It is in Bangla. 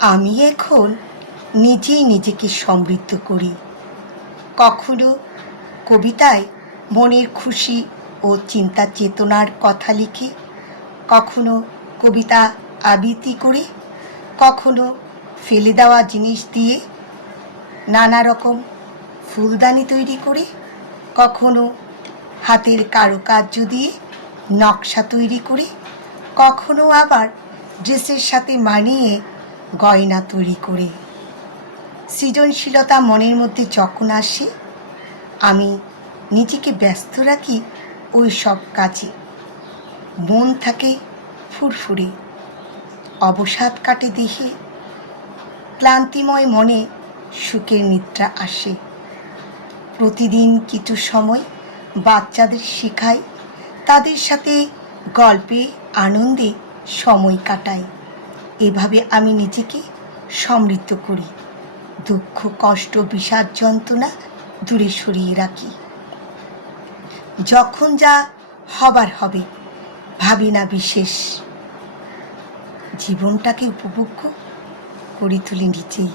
আমি এখন নিজেই নিজেকে সমৃদ্ধ করি। কখনো কবিতায় মনের খুশি ও চিন্তা চেতনার কথা লিখে, কখনো কবিতা আবৃত্তি করে, কখনো ফেলে দেওয়া জিনিস দিয়ে নানা রকম ফুলদানি তৈরি করে, কখনো হাতের কারুকার্য দিয়ে নকশা তৈরি করে, কখনো আবার ড্রেসের সাথে মানিয়ে গয়না তৈরি করে। সৃজনশীলতা মনের মধ্যে যখন আসে, আমি নিজেকে ব্যস্ত রাখি ওই সব কাজে। মন থাকে ফুরফুরে। অবসাদ কাটে দেহে। ক্লান্তিময় মনে সুখের নিদ্রা আসে। প্রতিদিন কিছু সময় বাচ্চাদের শেখাই, তাদের সাথে গল্পে, আনন্দে সময় কাটাই। এভাবে আমি নিজেকে সমৃদ্ধ করি। দুঃখ, কষ্ট, বিষাদ, যন্ত্রণা দূরে সরিয়ে রাখি। যখন যা হবার হবে, ভাবি না বিশেষ। জীবনটাকে উপভোগ্য করে তুলি নিজেই।